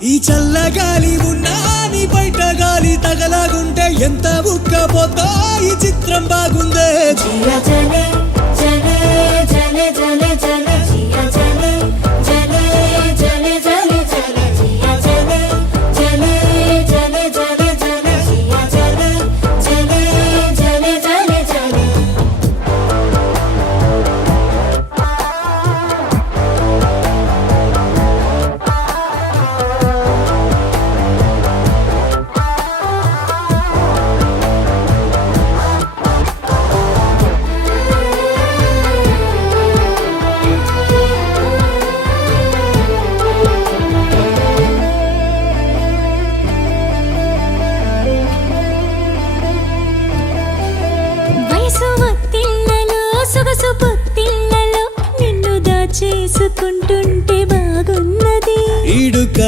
ఈ చల్లగాలి ఉన్నా నీ బయట గాలి తగలాగుంటే ఎంత ఉక్కపోతా ఈ చిత్రం బాగుందే చేసుకుంటుంటే బాగున్నది ఈడుక